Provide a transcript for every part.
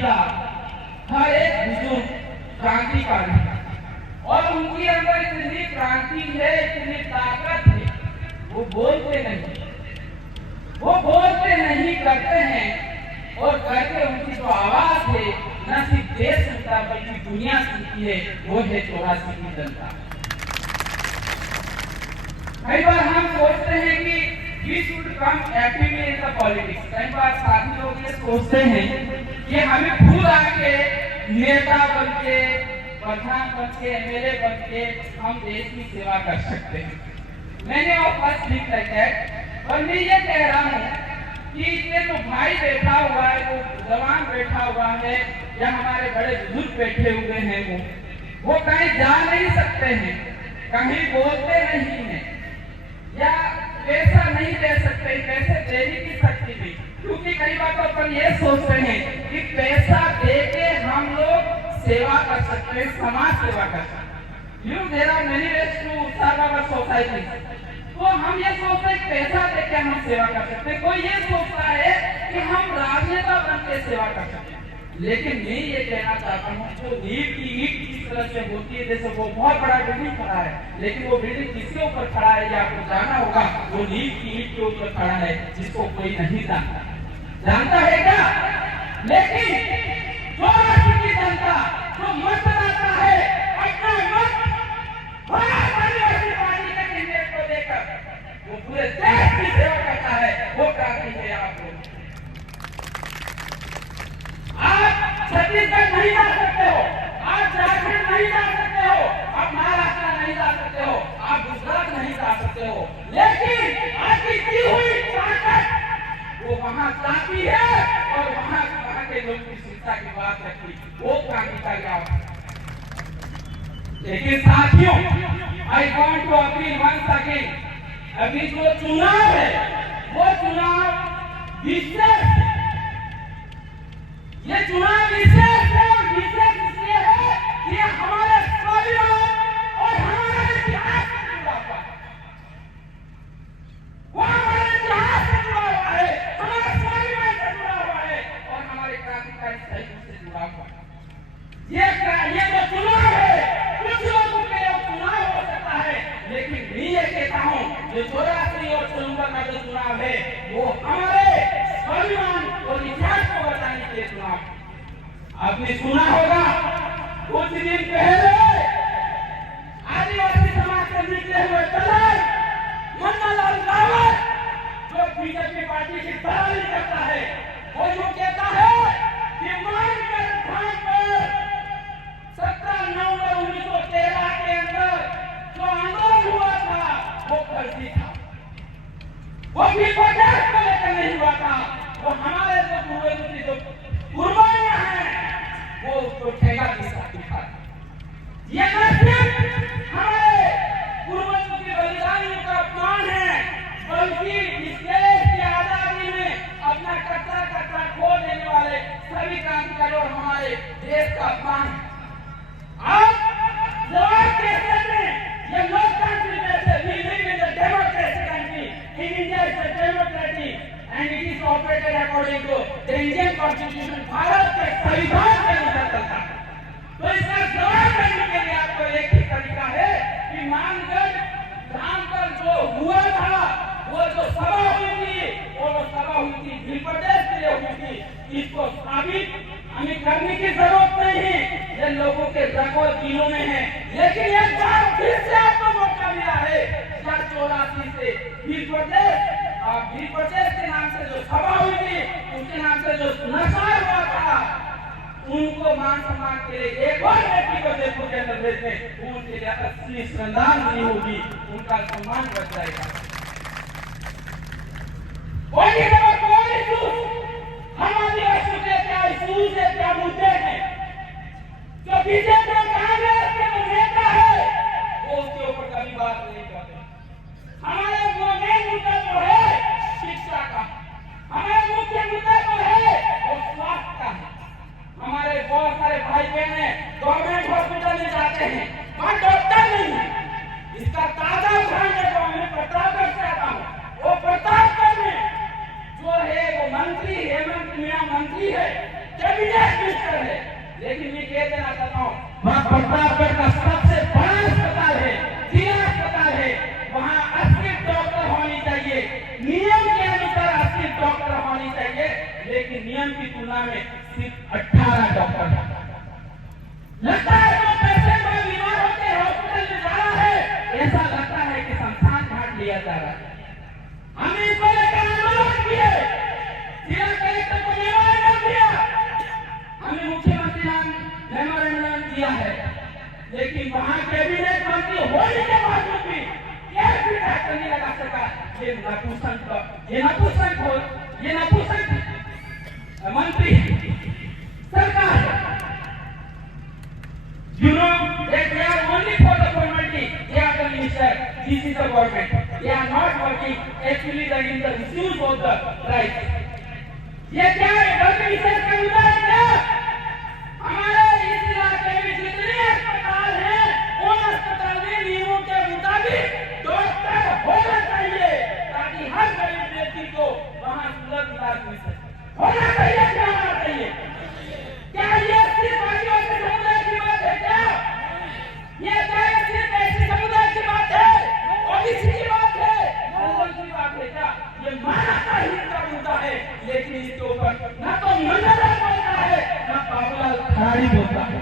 महिला, हर एक बुजुर्ग क्रांतिकारी है और उनके अंदर इतनी क्रांति है, इतनी ताकत है, वो बोलते नहीं करते हैं और करके उनकी जो आवाज है न सिर्फ देश सुनता बल्कि दुनिया सुनती है, वो है 84 की जनता। कई बार हम सोचते हैं कि we should come actively in the politics। कई बार साथी लोग ये सोचते हैं कि हमें खुद आके नेता बन के, प्रधान बन के, एमएलए बन के हम देश की सेवा कर सकते हैं। मैंने और फर्स्ट लिख रखा है और मैं ये कह रहा हूँ कि इसमें जो भाई बैठा हुआ है, वो जवान बैठा हुआ है या हमारे बड़े बुजुर्ग बैठे हुए हैं, वो कहीं जा नहीं सकते हैं, कहीं बोलते नहीं है या पैसा नहीं दे सकते, पैसे देने की शक्ति नहीं, क्योंकि कई बार तो अपन ये सोचते हैं कि पैसा देके हम लोग सेवा कर सकते हैं, समाज सेवा कर सकते हैं। There are many ways to serve our society। तो हम ये सोचते हैं पैसा देके हम सेवा कर सकते हैं, कोई ये सोचता है कि हम राजनेता बन के सेवा कर सकते हैं। लेकिन मैं ये कहना चाहता हूँ, जो नींव की ईंट किस तरह से होती है, जैसे वो बहुत बड़ा बिल्डिंग खड़ा है, लेकिन वो बिल्डिंग किसके ऊपर खड़ा है ये आपको जाना होगा। वो नींव की ईंट के ऊपर खड़ा है जिसको कोई नहीं जानता है क्या? लेकिन जो राष्ट्र की जनता जो मत बनाता है, अपना मत पार्टी के कैंडिडेट को देकर वो पूरे देश की सेवा करता है, वो क्रांति है। आप लोग आप छत्तीसगढ़ नहीं जा सकते हो, आप झारखंड नहीं जा सकते हो, आप महाराष्ट्र नहीं जा सकते हो, आप गुजरात नहीं जा सकते हो, लेकिन आपकी की हुई ताकत वो वहां जाती है और वहां के लोग की शिक्षा की बात रखी, वो क्रांतिकारी आप। लेकिन साथियों, I want to appeal once again, अभी जो चुनाव है वो चुनाव विशेष है। ये चुनाव विशेष है और विशेष इसलिए है कि ये हमारे स्वाभिमान और हमारे इतिहास से जुड़ा हुआ है। वो हमारे इतिहास से जुड़ा हुआ है, हमारे स्वाभिमान से जुड़ा हुआ है और हमारे क्रांतिकारी शहीदों से जुड़ा हुआ है। ये जो चुनाव है, कुछ लोगों के लिए चुनाव हो सकता है, लेकिन मैं ये कहता हूँ जो 84 और 94 का जो चुनाव है वो हमारे स्वाभिमान और इतिहास को बचाने के लिए चुनाव। आपने सुना होगा कुछ दिन पहले आदिवासी समाज से निकले हुए दलाल मन्नालाल रावत, जो बीजेपी पार्टी की दलाली करता है, वो यूं कहता है कि मानकर ठान पर 17 नवंबर 1913 के अंदर जो आंदोलन हुआ था वो फर्जी था, वो भी प्रोटेस्ट को लेकर नहीं हुआ था, वो हमारे जो पूर्वजों की जो कुर्बानियां हैं वो उसको ठेगा दिखा। ये न सिर्फ हमारे पूर्वजों की बलिदानियों का अपमान है, बल्कि इस देश की आजादी में अपना कचरा खो देने वाले सभी क्रांतिकारी और हमारे देश का अपमान है। आप जवाब दे सकते हैं, ये लोकतांत्रिक देश है, we live in a democratic country, in India is a democracy and it is operated according to the Indian Constitution। Bharat के संविधान के अनुसार चलता है। तो इसका जवाब देने के लिए आपको एक ही तरीका है कि मानगढ़ धाम पर जो हुआ था, वो जो सभा हुई थी, वो सभा हुई थी हिल प्रदेश के लिए हुई थी, इसको साबित हमें करने की जरूरत नहीं है, ये लोगों के रगों दिलों में है। लेकिन एक बार फिर से आपको मौका मिला है 84 से हिल प्रदेश के नाम से जो सभा हुई थी, उसके नाम से जो नशा हुआ था, उनको मान सम्मान के लिए एक और व्यक्ति को जयपुर के अंदर भेजने, उनके लिए असली श्रद्धांजलि होगी, उनका सम्मान बढ़ जाएगा। हमारे राष्ट्र के क्या इश्यूज है, क्या मुद्दे हैं, जो बीजेपी और कांग्रेस के जो नेता है वो उसके ऊपर कभी बात नहीं करते। हमारे वो मेन मुद्दा जो है शिक्षा का, हमारे मुख्य मुद्दा जो है वो स्वास्थ्य का है। हमारे बहुत सारे भाई बहन गवर्नमेंट हॉस्पिटल में जाते हैं, वहाँ डॉक्टर नहीं है। इसका ताजा उदाहरण देखो, मैं प्रतापगढ़ से आता हूँ, वो प्रतापगढ़ में जो है वो मंत्री हेमंत मीणा मंत्री है, कैबिनेट मिनिस्टर है, लेकिन मैं कह देना चाहता हूँ वहाँ प्रतापगढ़ का सबसे बड़ा अस्पताल है, जिला अस्पताल है, वहाँ 80 डॉक्टर होनी चाहिए, नियम के अनुसार 80 डॉक्टर होनी चाहिए, लेकिन नियम की तुलना में सिर्फ 18 डॉक्टर। लगता है जो पेशेंट बीमार होकर हॉस्पिटल में जा रहा है, ऐसा लगता है कि शमशान घाट लिया जा रहा है। हमने इसको लेकर आंदोलन किए, जिला कलेक्टर को मेमोरेंडम दिया, हमने मुख्यमंत्री नाम मेमोरेंडम दिया है, लेकिन वहां कैबिनेट मंत्री होने के बावजूद भी एक भी फैसला नहीं लगा सका। ये नपुंसक मंत्री सरकार है। You know that they are only for the formality. They are the minister. This is the government. They are not working actually in the issues of the rights. ये क्या है? बल्कि विशेष का मुद्दा है क्या? हमारे इस इलाके में जितने अस्पताल हैं, उन अस्पताल में नियमों के मुताबिक डॉक्टर होना चाहिए, ताकि हर गरीब व्यक्ति को वहाँ सुलभ इलाज मिल सके। होना चाहिए, क्या होना चाहिए? क्या ये सिर्फ आदिवासी समुदाय की बात है क्या? ये क्या सिर्फ ऐसी समुदाय की बात है? ओबीसी की बात है? मुस्लिम की बात है क्या? ये मानवता हित का मुद्दा है, लेकिन इसके ऊपर ना तो मंडला बोलता है, ना बाबूलाल खराड़ी बोलता है।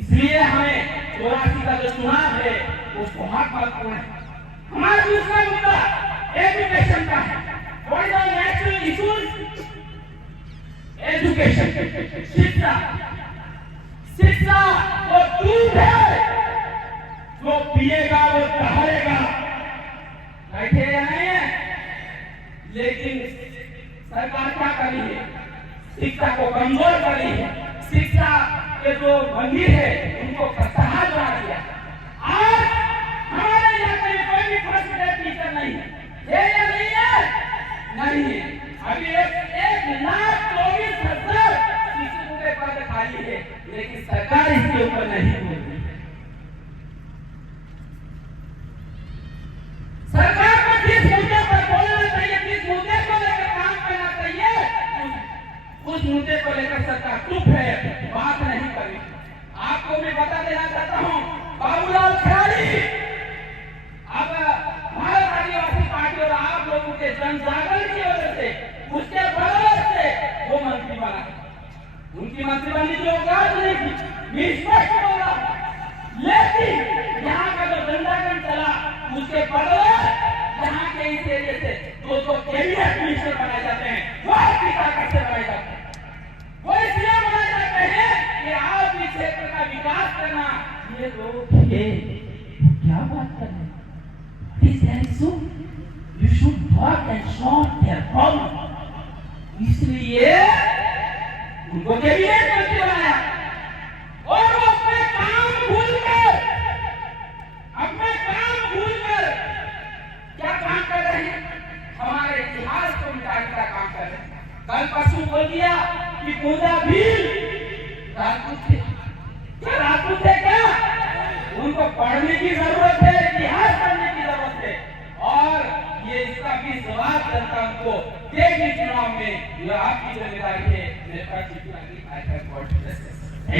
इसलिए हमें 84 का जो चुनाव है वो बहुत महत्वपूर्ण है। हमारा दूसरा मुद्दा एजुकेशन का है। What is the national issues? Education, शिक्षा वो दूध है, जो पिएगा वो दहाड़ेगा, बैठे नहीं है। लेकिन सरकार क्या कर रही है? शिक्षा को कमजोर कर रही है, शिक्षा के जो मंदिर है उनको कसाहा बना दिया। आज हमारे इलाके में कोई भी फर्स्ट ग्रेड टीचर नहीं है या नहीं है? नहीं है। अभी 1,24,000 शिक्षकों के पद खाली है, लेकिन सरकार इसके ऊपर नहीं बोल रही है। सरकार को किस मुद्दे पर बोलना चाहिए, किस मुद्दे को लेकर काम करना चाहिए, उस मुद्दे को लेकर सरकार चुप है, बात नहीं कर रही। आपको मैं बता देना चाहता हूँ, बाबूलाल खराड़ी अब भारत आदिवासी पार्टी और आप लोगों के जन जागरण की वजह से, उसके बदौलत से वो मंत्री बना। उनकी मंत्री बनने की औकात नहीं थी, मैं स्पष्ट बोल रहा हूं। लेकिन यहाँ का जो जनजागरण चला, उसके बदौलत यहाँ के इस एरिया से जो कैबिनेट मिनिस्टर बनाए जाते हैं, वो आपकी ताकत से बनाए जाते हैं। वो इसलिए बनाए जाते हैं कि आप इस क्षेत्र का विकास करना। ये लोग क्या बात कर रहे हैं? You should work and solve their problem. इसलिए उनको कैबिनेट मंत्री बनाया और वो अपने काम भूलकर क्या काम कर रहे हैं? हमारे इतिहास को मिटाने का काम कर रहे हैं। कल परसों बोल दिया कि पूजा भी राजपूत थे। क्या राजपूत थे क्या? उनको पढ़ने की जरूरत है, इतिहास पढ़ने की जरूरत है, और ये इसका भी जवाब जनता को देगी चुनाव में। ये आपकी जिम्मेदारी है।